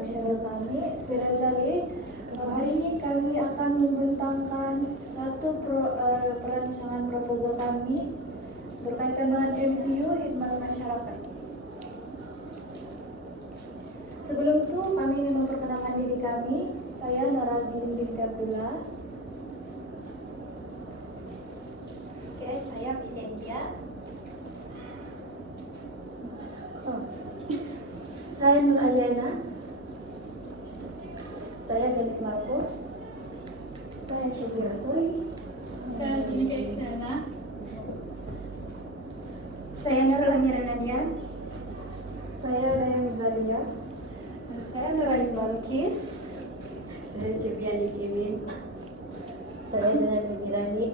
acara kami, Sirazali. Hari ini kami akan membentangkan satu perancangan proposal kami berkaitan dengan MPU Hikmat Masyarakat. Sebelum itu kami ingin memperkenalkan diri kami. Saya Narazin binti Abdullah. Oke, saya Vicentia. Saya Nur Aliana. Saya Janet Marcos. Saya Syabira Suri. Saya Junika Isyana. Saya Nurul Amira Nadia. Saya Dayang Zalia. Saya Nurain Balkis. Saya Cibiani Jimin. Saya Nana Mirani.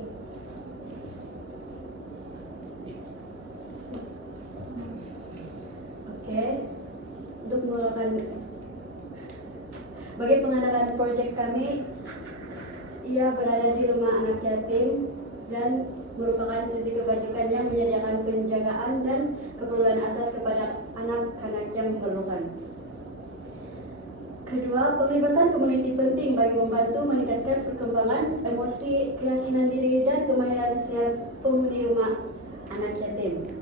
Oke, untuk memulakan bagi pengenalan proyek kami, ia berada di rumah anak yatim dan merupakan institusi kebajikan yang menyediakan penjagaan dan keperluan asas kepada anak-anak yang memerlukan. Kedua, penglibatan komuniti penting bagi membantu meningkatkan perkembangan emosi, keyakinan diri, dan kemahiran sosial penghuni rumah anak yatim.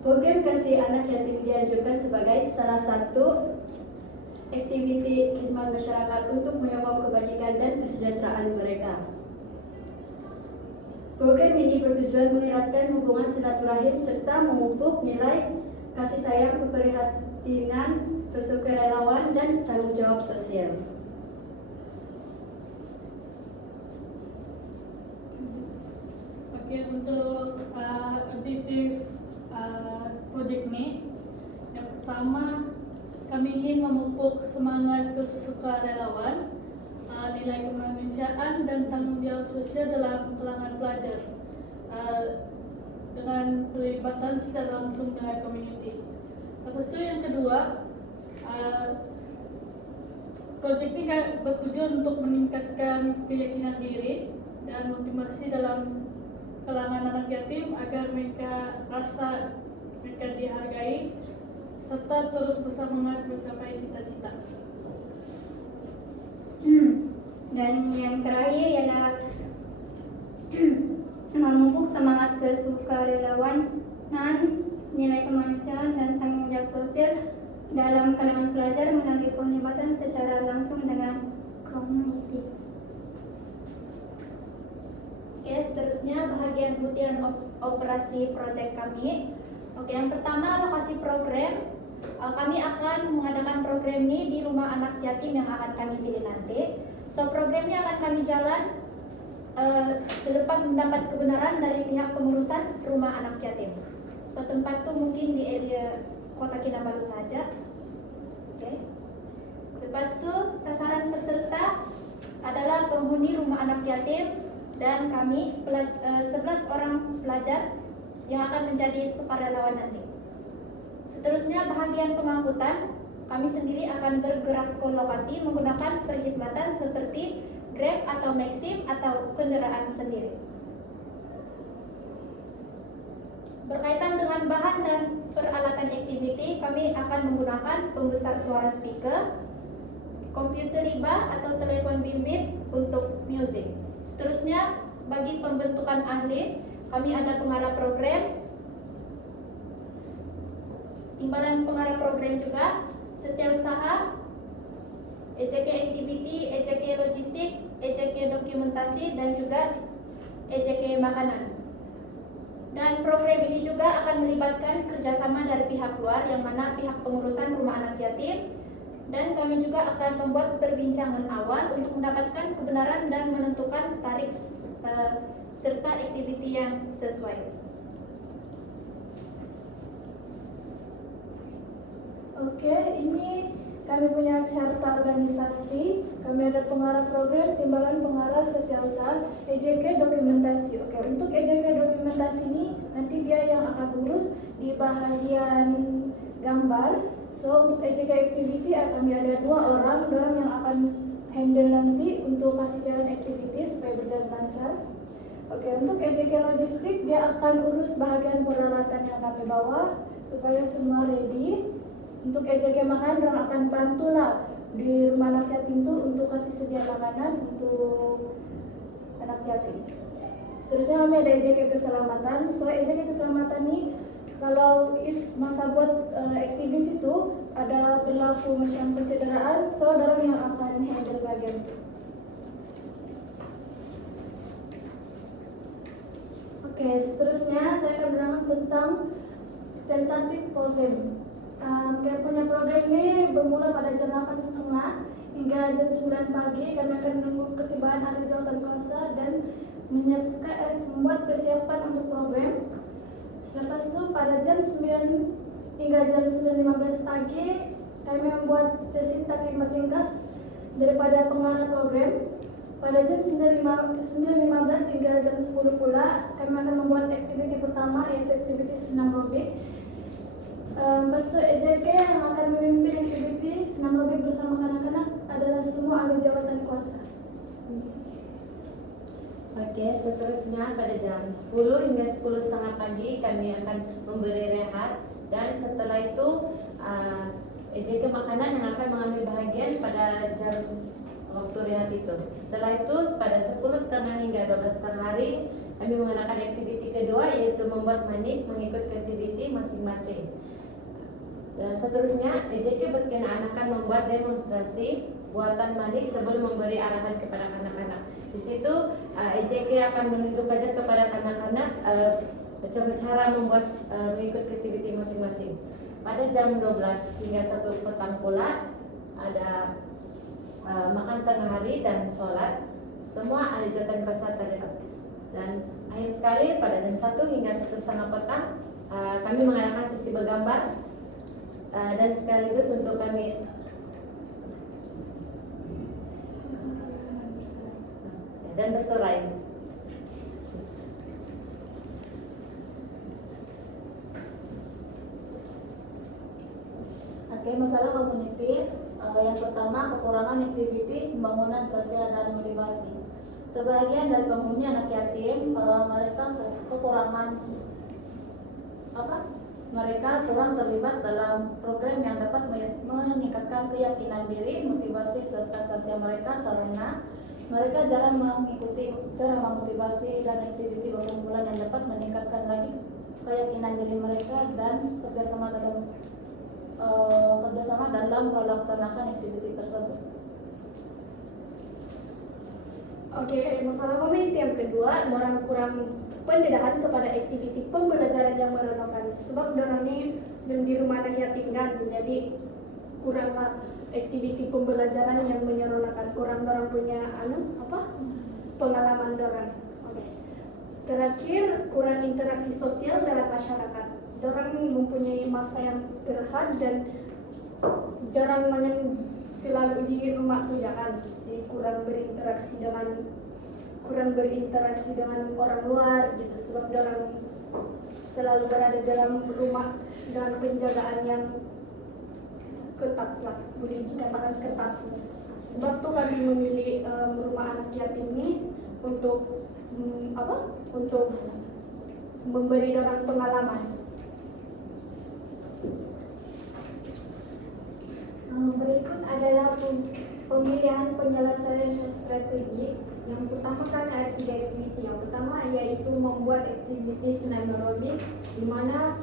Program Kasih Anak Yatim dianjurkan sebagai salah satu aktiviti khidmat masyarakat untuk menyokong kebajikan dan kesejahteraan mereka. Program ini bertujuan mengeratkan hubungan silaturahim serta memupuk nilai kasih sayang, keprihatinan, kesukarelawan, dan tanggung jawab sosial. Oke, untuk objektif proyek ini, yang pertama kami ingin memupuk semangat kesukarelawan, nilai kemanusiaan, dan tanggung jawab sosial dalam kalangan pelajar dengan pelibatan secara langsung dengan komuniti. Lepas itu yang kedua, proyek ini bertujuan untuk meningkatkan keyakinan diri dan motivasi dalam kalangan anak yatim agar mereka rasa mereka dihargai serta terus bersemangat mencapai cita-cita. Dan yang terakhir ialah memupuk semangat kesukarelawanan, nilai kemanusiaan, dan tanggung jawab sosial dalam kalangan pelajar melalui penglibatan secara langsung dengan komuniti. Oke, seterusnya bahagian butiran operasi proyek kami. Oke, yang pertama lokasi program. Kami akan mengadakan program ini di rumah anak yatim yang akan kami pilih nanti. So, programnya akan kami jalan selepas mendapat kebenaran dari pihak pengurusan rumah anak yatim. So, tempat itu mungkin di area Kota Kinabalu saja. Oke. Lepas itu sasaran peserta adalah penghuni rumah anak yatim dan kami 11 orang pelajar yang akan menjadi sukarelawan nanti. Seterusnya bahagian pengangkutan, kami sendiri akan bergerak ke lokasi menggunakan perkhidmatan seperti Grab atau Maxim atau kendaraan sendiri. Berkaitan dengan bahan dan peralatan aktiviti, kami akan menggunakan pembesar suara speaker, komputer riba atau telepon bimbit untuk music. Seterusnya, bagi pembentukan ahli, kami ada pengarah program, timbalan pengarah program juga, setiausaha, EJK activity, EJK logistik, EJK dokumentasi, dan juga EJK makanan. Dan program ini juga akan melibatkan kerjasama dari pihak luar, yang mana pihak pengurusan rumah anak yatim, dan kami juga akan membuat perbincangan awal untuk mendapatkan kebenaran dan menentukan tarikh serta aktiviti yang sesuai. Oke, ini kami punya carta organisasi. Kami ada pengarah program, timbalan pengarah setiausaha, EJK dokumentasi. Oke, untuk EJK dokumentasi ini nanti dia yang akan urus di bahagian gambar. So, untuk EJK activity kami ada dua orang yang akan handle nanti untuk kasih jalan activity supaya berjalan lancar. Oke, untuk EJK logistik dia akan urus bahagian peralatan yang kami bawa supaya semua ready. Untuk EJK makanan orang akan bantulah di rumah anak yatim tuh untuk kasih sedia makanan untuk anak yatim. Seterusnya kami ada EJK keselamatan. So EJK keselamatan nih kalau if masa buat activity itu ada berlaku macam pencederaan, so orang yang akan handle bagian itu. Oke, seterusnya saya akan berangkat tentang tentatif program. Kami punya program ini bermula pada jam 8.30 hingga jam 9 pagi. Kami akan menunggu ketibaan ahli jawatan kuasa dan membuat persiapan untuk program. Selepas itu pada jam 9 hingga jam 9.15 pagi kami membuat sesi taklimat ringkas daripada pengarah program. Pada jam 9.15 hingga jam 10 pula kami akan membuat aktiviti pertama yaitu aktiviti senam aerobik. Lepas itu EJK yang akan memimpin aktiviti senam aerobik bersama kanak-kanak adalah semua ahli jabatan kuasa. Oke, seterusnya pada jam 10 hingga 10.30 pagi kami akan memberi rehat, dan setelah itu EJK makanan yang akan mengambil bahagian pada jam waktu rehat itu. Setelah itu pada 10.30 hingga 12 hari kami mengadakan aktiviti kedua yaitu membuat manik mengikut kreativiti masing-masing. Dan seterusnya EJK berkenaan akan membuat demonstrasi buatan manik sebelum memberi arahan kepada anak-anak. Di situ EJK akan menunjuk aja kepada anak-anak cara membuat mengikut kreativiti masing-masing. Pada jam 12 hingga 1 petang pula ada makan tengah hari dan sholat. Semua ahli jawatan kuasa terlibat. Dan akhir sekali pada jam 1 hingga 1:30 petang kami mengadakan sesi bergambar dan sekaligus untuk kami dan bersorai. Oke, masalah community. Yang pertama, kekurangan aktiviti pembangunan sosial dan motivasi. Sebagian dari penghuni anak yatim mereka kekurangan mereka kurang terlibat dalam program yang dapat meningkatkan keyakinan diri, motivasi serta sosial mereka karena mereka jarang mengikuti cara memotivasi dan aktiviti perkumpulan yang dapat meningkatkan lagi keyakinan diri mereka dan kerjasama dalam melaksanakan aktiviti tersebut. Oke, masalah community yang kedua, orang kurang pendedahan kepada aktiviti pembelajaran yang menyenangkan. Sebab orang ini di rumah anak yatim kan, jadi kuranglah aktiviti pembelajaran yang menyeronokkan. Kurang orang punya pengalaman orang. Oke. Terakhir, kurang interaksi sosial dalam masyarakat. Orang mempunyai masa yang terhad dan jarang selalu di rumah tuh ya kan. Jadi kurang berinteraksi dengan orang luar gitu. Sebab orang selalu berada dalam rumah dengan penjagaan yang ketat lah, boleh dikatakan ketat. Sebab tuh kami memilih rumah anak yatim ini untuk untuk memberi orang pengalaman. Berikut adalah pemilihan penyelesaian strategi. Yang pertama kan ada 3 aktiviti. Yang pertama yaitu membuat aktiviti senam aerobik, di mana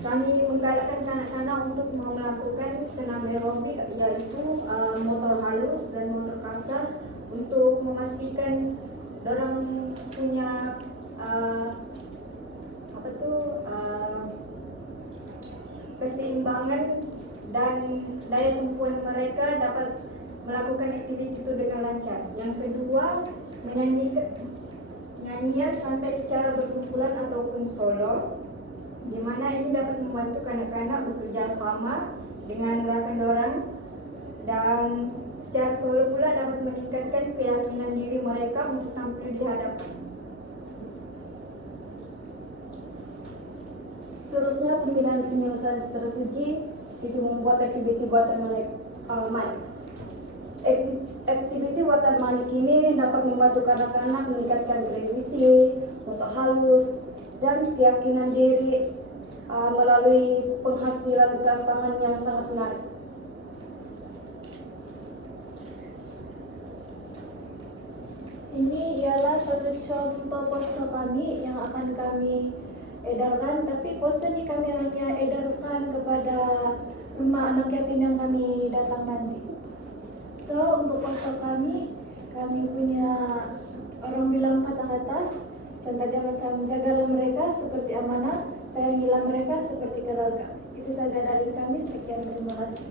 kami menggalakkan anak-anak untuk melakukan senam aerobik yaitu motor halus dan motor kasar untuk memastikan orang punya keseimbangan dan daya tumpuan mereka dapat melakukan aktiviti itu dengan lancar. Yang kedua, nyanyian santai secara berkumpulan ataupun solo, di mana ini dapat membantu anak-anak bekerja sama dengan rakan orang, dan secara solo pula dapat meningkatkan keyakinan diri mereka untuk tampil di hadapan. Seterusnya, pemilihan penyelesaian strategi itu membuat aktiviti buatan manik. Aktiviti buatan manik ini dapat membantu anak-anak meningkatkan kreativiti, motor halus, dan keyakinan diri melalui penghasilan draft tangan yang sangat menarik. Ini ialah satu contoh poster kami yang akan kami edarkan, tapi poster ini kami hanya edarkan kepada rumah anak yatim yang kami datang nanti. So, untuk poster kami punya orang bilang kata-kata, contohnya macam jagalah mereka seperti amanah, sayangilah mereka seperti keluarga. Itu saja dari kami, sekian, terima kasih.